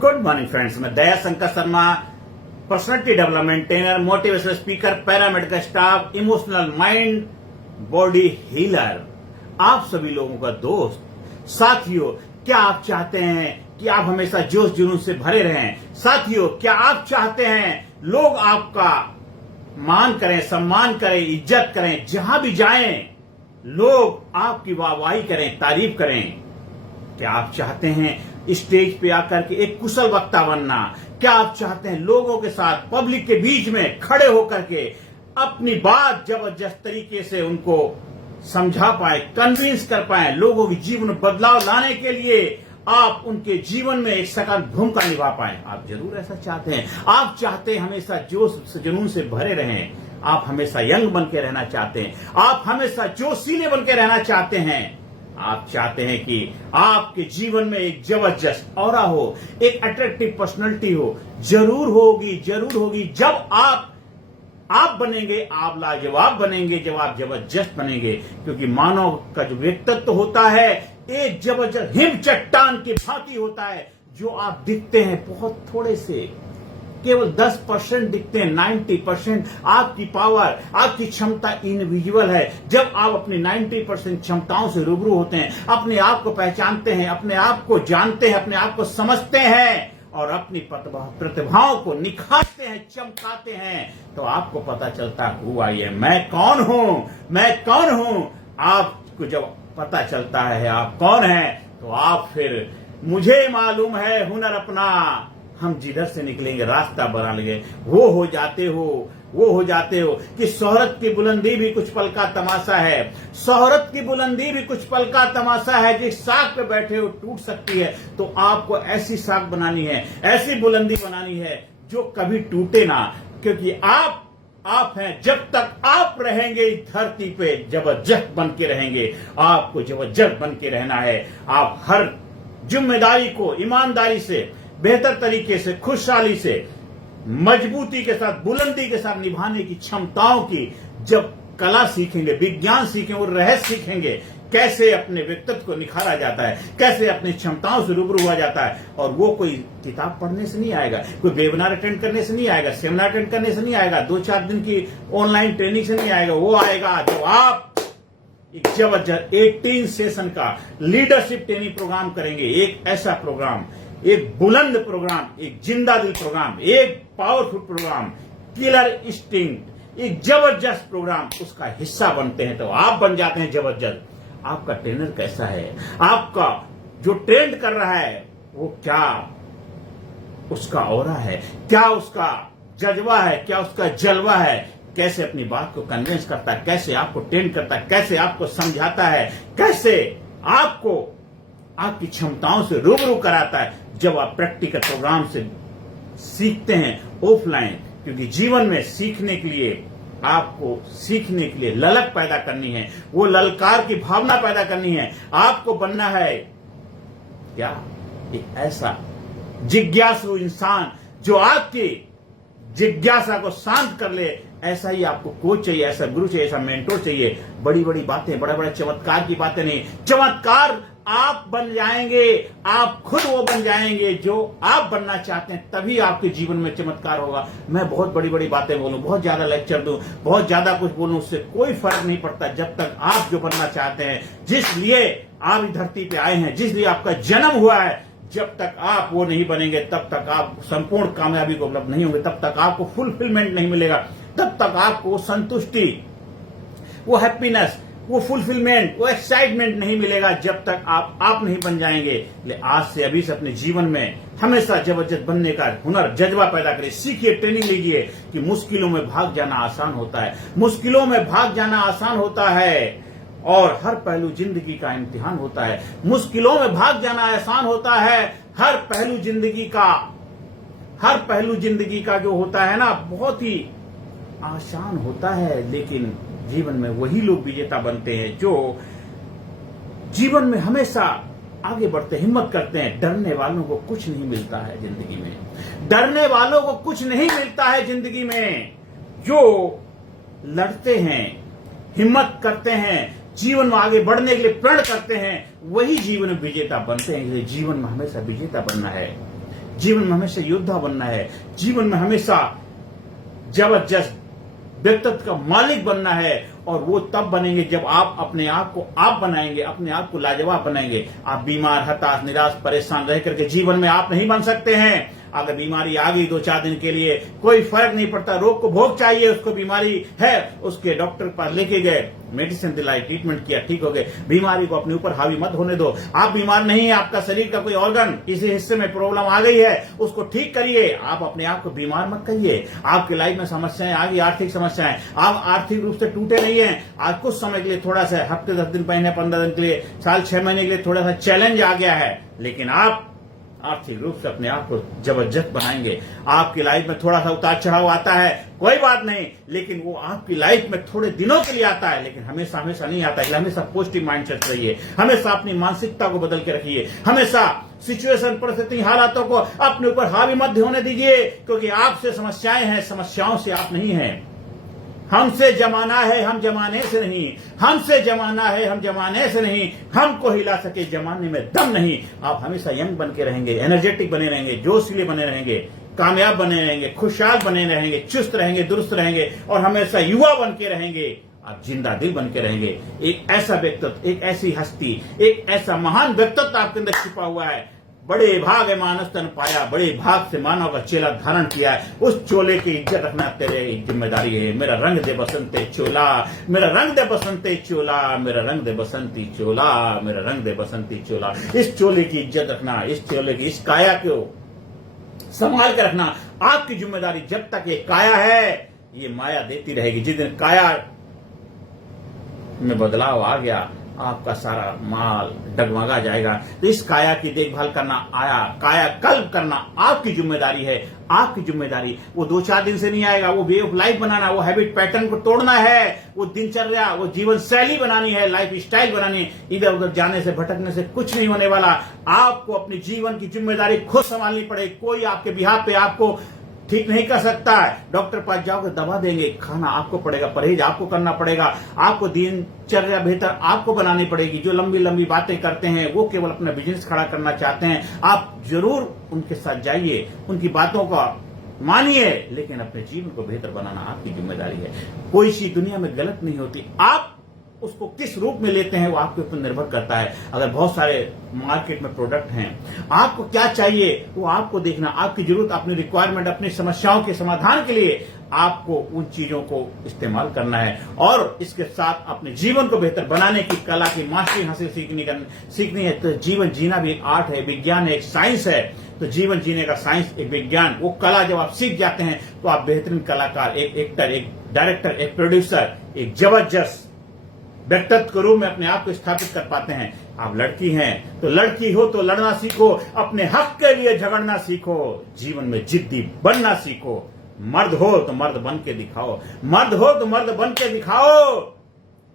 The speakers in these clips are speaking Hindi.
गुड मॉर्निंग फ्रेंड्स, मैं Daya Shankar Sharma, personality development trainer, motivational speaker, paramedical staff, emotional mind body healer, आप सभी लोगों का दोस्त। साथियों, क्या आप चाहते हैं कि आप हमेशा जोश जुनून से भरे रहें? साथियों, क्या आप चाहते हैं लोग आपका मान करें, सम्मान करें, इज्जत करें, जहां भी जाएं लोग आपकी वाहवाही करें, तारीफ करें? क्या आप चाहते हैं स्टेज पे आकर के एक कुशल वक्ता बनना? क्या आप चाहते हैं लोगों के साथ पब्लिक के बीच में खड़े होकर के अपनी बात जबरदस्त तरीके से उनको समझा पाए, कन्विंस कर पाए, लोगों के जीवन में बदलाव लाने के लिए आप उनके जीवन में एक सकारात्मक भूमिका निभा पाए? आप जरूर ऐसा चाहते हैं। आप चाहते हैं हमेशा जोश जुनून से भरे रहें, आप हमेशा यंग बन के रहना चाहते हैं, आप हमेशा जोशीले बन के रहना चाहते हैं, आप चाहते हैं कि आपके जीवन में एक जबरदस्त ऑरा हो, एक अट्रैक्टिव पर्सनैलिटी हो। जरूर होगी, जरूर होगी। जब आप बनेंगे, आप लाजवाब बनेंगे, जब आप जबरदस्त बनेंगे। क्योंकि मानव का जो व्यक्तित्व होता है एक जबरदस्त हिम चट्टान की भांति होता है। जो आप दिखते हैं बहुत थोड़े से, केवल 10% दिखते हैं, 90% आपकी पावर, आपकी क्षमता इनविजिबल है। जब आप अपनी 90% क्षमताओं से रूबरू होते हैं, अपने आप को पहचानते हैं, अपने आप को जानते हैं, अपने आप को समझते हैं और अपनी प्रतिभाओं को निखारते हैं, चमकाते हैं, तो आपको पता चलता है हु आई एम, मैं कौन हूं, मैं कौन हूं। आपको जब पता चलता है आप कौन हैं, तो आप फिर मुझे मालूम है हुनर अपना, हम जिधर से निकलेंगे रास्ता बना लेंगे, वो हो जाते हो कि शोहरत की बुलंदी भी कुछ पल का तमाशा है। शोहरत की बुलंदी भी कुछ पल का तमाशा है। जिस साख पे बैठे हो टूट सकती है, तो आपको ऐसी साख बनानी है, ऐसी बुलंदी बनानी है जो कभी टूटे ना। क्योंकि आप हैं, जब तक आप रहेंगे इस धरती पे जबरदस्त बन के रहेंगे। आपको जबरदस्त बन के रहना है। आप हर जिम्मेदारी को ईमानदारी से, बेहतर तरीके से, खुशहाली से, मजबूती के साथ, बुलंदी के साथ निभाने की क्षमताओं की जब कला सीखेंगे, विज्ञान सीखेंगे और रहस्य सीखेंगे, कैसे अपने व्यक्तित्व को निखारा जाता है, कैसे अपनी क्षमताओं से रूबरू हुआ जाता है। और वो कोई किताब पढ़ने से नहीं आएगा, कोई वेबिनार अटेंड करने से नहीं आएगा, सेमिनार अटेंड करने से नहीं आएगा, 2-4 दिन की ऑनलाइन ट्रेनिंग से नहीं आएगा। वो आएगा जो आप एक जबरदस्त 18 सेशन का लीडरशिप ट्रेनिंग प्रोग्राम करेंगे। एक ऐसा प्रोग्राम, एक बुलंद प्रोग्राम, एक जिंदा दिल प्रोग्राम, एक पावरफुल प्रोग्राम, किलर इंस्टिंक्ट, एक जबरदस्त प्रोग्राम, उसका हिस्सा बनते हैं तो आप बन जाते हैं जबरदस्त। आपका ट्रेनर कैसा है, आपका जो ट्रेंड कर रहा है वो क्या उसका ऑरा है, क्या उसका जज्बा है, क्या उसका जलवा है, कैसे अपनी बात को कन्विंस करता है, कैसे आपको ट्रेन करता है, कैसे आपको समझाता है, कैसे आपको आपकी क्षमताओं से रूबरू कराता है। जब आप प्रैक्टिकल प्रोग्राम से सीखते हैं ऑफलाइन, क्योंकि जीवन में सीखने के लिए, आपको सीखने के लिए ललक पैदा करनी है, वो ललकार की भावना पैदा करनी है। आपको बनना है क्या एक ऐसा जिज्ञासु इंसान जो आपकी जिज्ञासा को शांत कर ले। ऐसा ही आपको कोच चाहिए, ऐसा गुरु चाहिए, ऐसा मेंटोर चाहिए। बड़ी बड़ी बातें, बड़ा बड़ा चमत्कार की बातें नहीं, चमत्कार आप बन जाएंगे। आप खुद वो बन जाएंगे जो आप बनना चाहते हैं, तभी आपके जीवन में चमत्कार होगा। मैं बहुत बड़ी बड़ी बातें बोलूं, बहुत ज्यादा लेक्चर दूं, बहुत ज्यादा कुछ बोलूं, उससे कोई फर्क नहीं पड़ता जब तक आप जो बनना चाहते हैं, जिस लिए आप इस धरती पे आए हैं, जिस लिए आपका जन्म हुआ है, जब तक आप वो नहीं बनेंगे तब तक आप संपूर्ण कामयाबी को उपलब्ध नहीं होंगे, तब तक आपको फुलफिलमेंट नहीं मिलेगा, तब तक आपको संतुष्टि, वो हैप्पीनेस, वो फुलफिलमेंट, वो एक्साइटमेंट नहीं मिलेगा जब तक आप नहीं बन जाएंगे। ले आज से, अभी से अपने जीवन में हमेशा जबरदस्त बनने का हुनर, जज्बा पैदा करिए, सीखिए, ट्रेनिंग लीजिए कि मुश्किलों में भाग जाना आसान होता है। मुश्किलों में भाग जाना आसान होता है और हर पहलू जिंदगी का इम्तिहान होता है। मुश्किलों में भाग जाना आसान होता है। हर पहलू जिंदगी का जो होता है ना, बहुत ही आसान होता है। लेकिन जीवन में वही लोग विजेता बनते हैं जो जीवन में हमेशा आगे बढ़ते, हिम्मत करते हैं। डरने वालों को कुछ नहीं मिलता है जिंदगी में, डरने वालों को कुछ नहीं मिलता है जिंदगी में। जो लड़ते हैं, हिम्मत करते हैं, जीवन में आगे बढ़ने के लिए प्रण करते हैं, वही जीवन में विजेता बनते हैं। इसलिए जीवन में हमेशा विजेता बनना है। जीवन में हमेशा योद्धा बनना है, जीवन में हमेशा जबरदस्त व्यक्तित्व का मालिक बनना है। और वो तब बनेंगे जब आप अपने आप को आप बनाएंगे, अपने आप को लाजवाब बनाएंगे। आप बीमार, हताश, निराश, परेशान रह करके जीवन में आप नहीं बन सकते हैं। अगर बीमारी आ गई 2-4 दिन के लिए कोई फर्क नहीं पड़ता, रोग को भोग चाहिए, उसको बीमारी है, उसके डॉक्टर के पास लेके गए, मेडिसिन दिलाई, ट्रीटमेंट किया, ठीक हो गए। बीमारी को अपने ऊपर हावी मत होने दो। आप बीमार नहीं है, आपका शरीर का कोई ऑर्गन किसी हिस्से में प्रॉब्लम आ गई है, उसको ठीक करिए। आप अपने आप को बीमार मत करिए। आपकी लाइफ में समस्याएं आ गई, आर्थिक समस्याएं, आप आर्थिक रूप से टूटे नहीं है। आज कुछ समय के लिए थोड़ा सा, हफ्ते 10 दिन, महीने 15 दिन के लिए, साल 6 महीने के लिए थोड़ा सा चैलेंज आ गया है, लेकिन आप आर्थिक रूप से अपने आप को जबरदस्त बनाएंगे। आपकी लाइफ में थोड़ा सा उतार चढ़ाव आता है, कोई बात नहीं, लेकिन वो आपकी लाइफ में थोड़े दिनों के लिए आता है, लेकिन हमेशा हमेशा नहीं आता है। हमेशा पॉजिटिव माइंडसेट रहिए, हमेशा अपनी मानसिकता को बदल के रखिए, हमेशा सिचुएशन, परिस्थिति, हालातों को अपने ऊपर हावी मत होने दीजिए, क्योंकि आपसे समस्याएं हैं, समस्याओं से आप नहीं हैं। हमसे जमाना है, हम जमाने से नहीं। हमसे जमाना है, हम जमाने से नहीं। हमको हिला सके जमाने में दम नहीं। आप हमेशा यंग बन के रहेंगे, एनर्जेटिक बने रहेंगे, जोशीले बने रहेंगे, कामयाब बने रहेंगे, खुशहाल बने रहेंगे, चुस्त रहेंगे, दुरुस्त रहेंगे और हमेशा युवा बन के रहेंगे। आप जिंदा दिल बन के रहेंगे। एक ऐसा व्यक्तित्व, एक ऐसी हस्ती, एक ऐसा महान व्यक्तित्व आपके अंदर छिपा हुआ है। बड़े भाग मानस तन पाया, बड़े भाग से मानव का चेला धारण किया है। उस चोले की इज्जत रखना तेरे जिम्मेदारी है। मेरा रंग दे बसंते चोला, मेरा रंग दे बसंते चोला, मेरा रंग दे बसंती चोला, मेरा रंग दे बसंती चोला। इस चोले की इज्जत रखना, इस चोले की, इस काया को संभाल कर रखना आपकी जिम्मेदारी। जब तक ये काया है, ये माया देती रहेगी। जिस दिन काया में बदलाव आ गया, आपका सारा माल डगमगा जाएगा। तो इस काया की देखभाल करना, काया कल्प करना आपकी जिम्मेदारी है। आपकी जिम्मेदारी वो 2-4 दिन से नहीं आएगा। वो वे ऑफ लाइफ बनाना, वो हैबिट पैटर्न को तोड़ना है, वो दिनचर्या, वो जीवन शैली बनानी है, लाइफ स्टाइल बनानी है। इधर उधर जाने से, भटकने से कुछ नहीं होने वाला। आपको अपने जीवन की जिम्मेदारी खुद संभालनी पड़ेगी। कोई आपके बिहाफ पे आपको ठीक नहीं कर सकता है। डॉक्टर पास जाओगे, दवा देंगे, खाना आपको पड़ेगा, परहेज आपको करना पड़ेगा, आपको दिनचर्या बेहतर आपको बनानी पड़ेगी। जो लंबी लंबी बातें करते हैं वो केवल अपना बिजनेस खड़ा करना चाहते हैं। आप जरूर उनके साथ जाइए, उनकी बातों का मानिए, लेकिन अपने जीवन को बेहतर बनाना आपकी जिम्मेदारी है। कोई चीज दुनिया में गलत नहीं होती, आप उसको किस रूप में लेते हैं वो आपके ऊपर निर्भर करता है। अगर बहुत सारे मार्केट में प्रोडक्ट हैं, आपको क्या चाहिए वो आपको देखना, आपकी जरूरत, अपनी रिक्वायरमेंट, अपनी समस्याओं के समाधान के लिए आपको उन चीजों को इस्तेमाल करना है। और इसके साथ अपने जीवन को बेहतर बनाने की कला की मास्टरी हासिल सीखनी है। तो जीवन जीना भी एक आर्ट है, विज्ञान है, एक साइंस है। तो जीवन जीने का साइंस, एक विज्ञान, वो कला जब आप सीख जाते हैं तो आप बेहतरीन कलाकार, एक एक्टर, एक डायरेक्टर, एक प्रोड्यूसर, एक जबरदस्त व्यक्तित्व के रूप में अपने आप को स्थापित कर पाते हैं। आप लड़की हैं तो लड़की हो तो लड़ना सीखो, अपने हक के लिए झगड़ना सीखो, जीवन में जिद्दी बनना सीखो। मर्द हो तो मर्द बन के दिखाओ, मर्द हो तो मर्द बन के दिखाओ।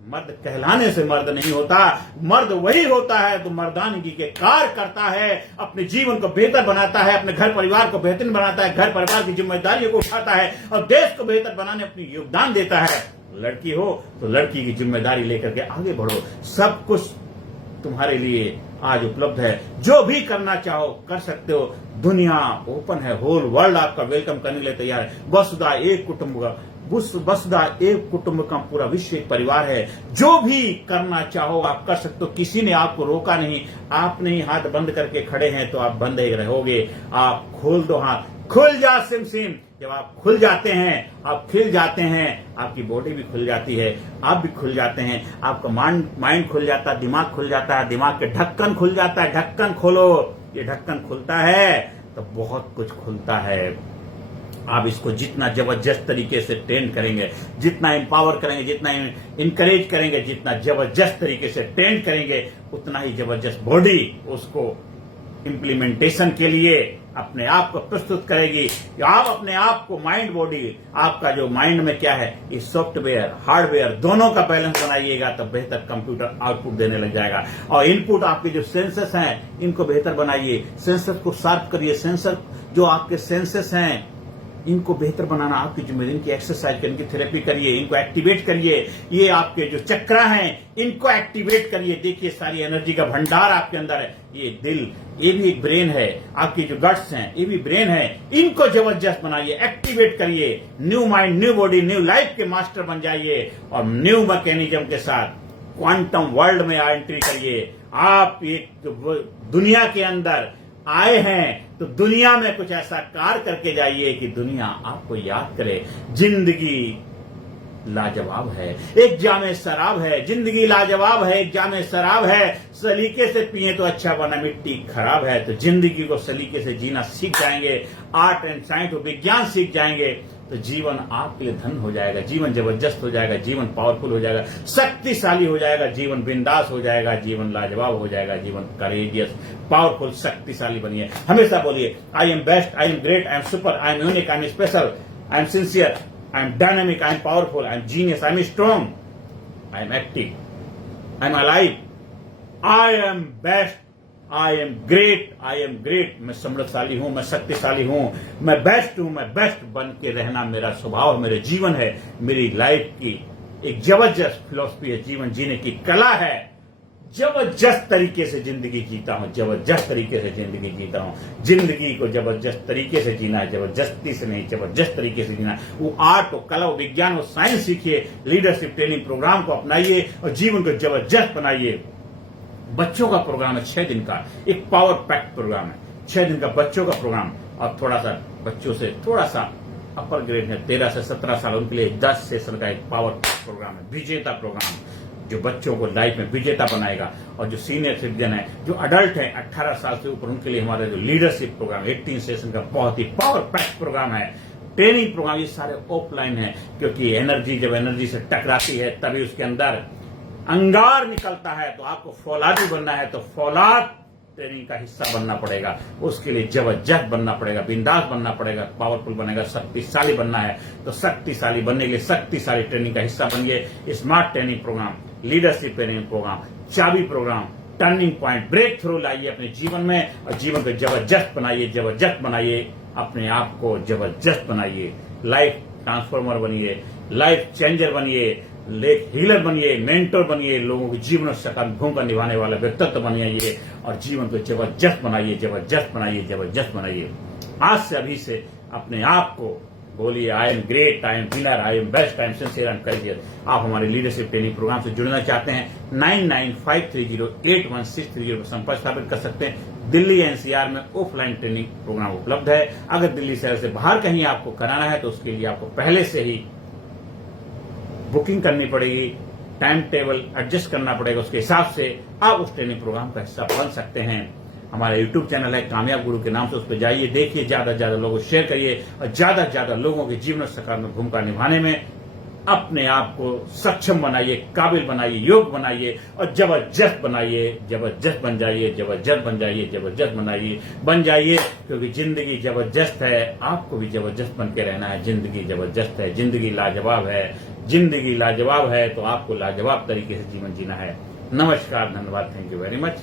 मर्द कहलाने से मर्द नहीं होता, मर्द वही होता है तो मर्दानगी के कार्य करता है, अपने जीवन को बेहतर बनाता है, अपने घर परिवार को बेहतर बनाता है, घर परिवार की जिम्मेदारियों को उठाता है और देश को बेहतर बनाने अपनी योगदान देता है। लड़की हो तो लड़की की जिम्मेदारी लेकर के आगे बढ़ो। सब कुछ तुम्हारे लिए आज उपलब्ध है, जो भी करना चाहो कर सकते हो। दुनिया ओपन है, होल वर्ल्ड आपका वेलकम करने के लिए तैयार है। वसुधा एक कुटुंब का, वसुधा एक कुटुंब का पूरा विश्व एक परिवार है। जो भी करना चाहो आप कर सकते हो, किसी ने आपको रोका नहीं। आपने ही हाथ बंद करके खड़े हैं तो आप बंद ही रहोगे। आप खोल दो हाथ, खुल जा सिम सिम। जब आप खुल जाते हैं, आप खिल जाते हैं, आपकी बॉडी भी खुल जाती है, आप भी खुल जाते हैं, आपका माइंड खुल जाता है, दिमाग खुल जाता है, दिमाग के ढक्कन खुल जाता है। ढक्कन खोलो, ये ढक्कन खुलता है तो बहुत कुछ खुलता है। आप इसको जितना जबरदस्त तरीके से ट्रेन करेंगे, जितना एम्पावर करेंगे, जितना इनकरेज करेंगे, जितना जबरदस्त तरीके से ट्रेन करेंगे, उतना ही जबरदस्त बॉडी उसको इम्प्लीमेंटेशन के लिए अपने आप को प्रस्तुत करेगी। आप अपने आप को, माइंड बॉडी, आपका जो माइंड में क्या है, इस सॉफ्टवेयर हार्डवेयर दोनों का बैलेंस बनाइएगा तो बेहतर कंप्यूटर आउटपुट देने लग जाएगा। और इनपुट आपके जो सेंसर्स हैं इनको बेहतर बनाइए, सेंसर को शार्प करिए। सेंसर जो आपके सेंसेस हैं इनको बेहतर बनाना आपकी जिम्मेदारी। इनकी एक्सरसाइज करिए, इनकी थेरेपी करिए, इनको एक्टिवेट करिए। ये आपके जो चक्र हैं इनको एक्टिवेट करिए। देखिए सारी एनर्जी का भंडार आपके अंदर है। ये दिल, ये भी एक ब्रेन है। आपकी जो गट्स हैं ये भी ब्रेन है। इनको जबरदस्त बनाइए, एक्टिवेट करिए। New mind, new body, new life के मास्टर बन जाइए और न्यू मैकेनिज्म के साथ क्वांटम वर्ल्ड में एंट्री करिए। आप एक दुनिया के अंदर आए हैं तो दुनिया में कुछ ऐसा कार्य करके जाइए कि दुनिया आपको याद करे। जिंदगी लाजवाब है, एक जामे शराब है। जिंदगी लाजवाब है, एक जामे शराब है। सलीके से पिए तो अच्छा, वरना मिट्टी खराब है। तो जिंदगी को सलीके से जीना सीख जाएंगे, आर्ट एंड साइंस और विज्ञान सीख जाएंगे तो जीवन आपके लिए धन हो जाएगा, जीवन जबरदस्त हो जाएगा, जीवन पावरफुल हो जाएगा, शक्तिशाली हो जाएगा, जीवन बिंदास हो जाएगा, जीवन लाजवाब हो जाएगा, जीवन करेजियस, पावरफुल, शक्तिशाली बनिए। हमेशा बोलिए I am best, I am great, I am super, I am unique, I am special, I am sincere, I am dynamic, I am powerful, I am genius, I am strong, I am active, I am alive, I am best, I am great, I am great। मैं समृद्धशाली हूं, मैं शक्तिशाली हूं, मैं बेस्ट हूं, मैं बेस्ट बन के रहना मेरा स्वभाव, मेरे जीवन है। मेरी लाइफ की एक जबरदस्त फिलॉसफी है, जीवन जीने की कला है। जबरदस्त तरीके से जिंदगी जीता हूं, जबरदस्त तरीके से जिंदगी जीता हूं। जिंदगी को जबरदस्त तरीके से जीना है, जबरदस्ती से नहीं, जबरदस्त तरीके से जीना है। वो आर्ट और कला और विज्ञान और साइंस सीखिए, लीडरशिप ट्रेनिंग प्रोग्राम को अपनाइए और जीवन को जबरदस्त बनाइए। बच्चों का प्रोग्राम है 6 दिन का, एक पावर पैक्ड प्रोग्राम है। 6 दिन का बच्चों का प्रोग्राम और थोड़ा सा बच्चों से थोड़ा सा अपर ग्रेड है 13 से 17 साल, उनके लिए 10 सेशन का एक पावर पैक्ड प्रोग्राम है, विजेता प्रोग्राम, जो बच्चों को लाइफ में विजेता बनाएगा। और जो सीनियर सिटीजन है, जो अडल्ट है 18 साल से ऊपर, उनके लिए हमारा जो लीडरशिप प्रोग्राम 18 सेशन का बहुत ही पावर पैक्ड प्रोग्राम है। ट्रेनिंग प्रोग्राम ये सारे ऑफलाइन है, क्योंकि एनर्जी जब एनर्जी से टकराती है तभी उसके अंदर अंगार निकलता है। तो आपको फौलादी बनना है तो फौलाद ट्रेनिंग का हिस्सा बनना पड़ेगा। उसके लिए जबरदस्त बनना पड़ेगा, बिंदास बनना पड़ेगा, पावरफुल बनेगा, शक्तिशाली बनना है। तो शक्तिशाली बनने के लिए शक्तिशाली ट्रेनिंग का हिस्सा बनिए। Smart training program, leadership training program, चाबी program, turning point, break through लाइए अपने जीवन में और जीवन को जबरदस्त बनाइए, जबरदस्त बनाइए। अपने आप को जबरदस्त बनाइए, लाइफ ट्रांसफॉर्मर बनिए, लाइफ चेंजर बनिए, लेक हीलर बनिए, मेंटर बनिए, लोगों के जीवन में सकारात्मक भूमिका निभाने वाला व्यक्तित्व बनिए और जीवन को जबरदस्त बनाइए, जबरदस्त बनाइए, जबरदस्त बनाइए। आज से अभी से अपने आप को बोलिए I am great, I am winner, I am best, I am sincere, I am career. आप हमारे लीडरशिप ट्रेनिंग प्रोग्राम से जुड़ना चाहते हैं 9953081630 पर संपर्क स्थापित कर सकते हैं। दिल्ली एनसीआर में ऑफलाइन ट्रेनिंग प्रोग्राम उपलब्ध है। अगर दिल्ली शहर से बाहर कहीं आपको कराना है तो उसके लिए आपको पहले से ही बुकिंग करनी पड़ेगी, टाइम टेबल एडजस्ट करना पड़ेगा, उसके हिसाब से आप उस ट्रेनिंग प्रोग्राम का हिस्सा बन सकते हैं। हमारा यूट्यूब चैनल है कामयाब गुरु के नाम से, उस पर जाइए, देखिए, ज्यादा से ज्यादा लोगों को शेयर करिए और ज्यादा से ज्यादा लोगों के जीवन में सकारात्मक भूमिका निभाने में अपने आप को सक्षम बनाइए, काबिल बनाइए, योग बनाइए और जबरदस्त बनाइए। जबरदस्त बन जाइए, जबरदस्त बन जाइए, जबरदस्त बन जाइए, क्योंकि जिंदगी जबरदस्त है। आपको भी जबरदस्त बन के रहना है। जिंदगी जबरदस्त है, जिंदगी लाजवाब है, जिंदगी लाजवाब है। तो आपको लाजवाब तरीके से जीवन जीना है। नमस्कार, धन्यवाद, थैंक यू वेरी मच।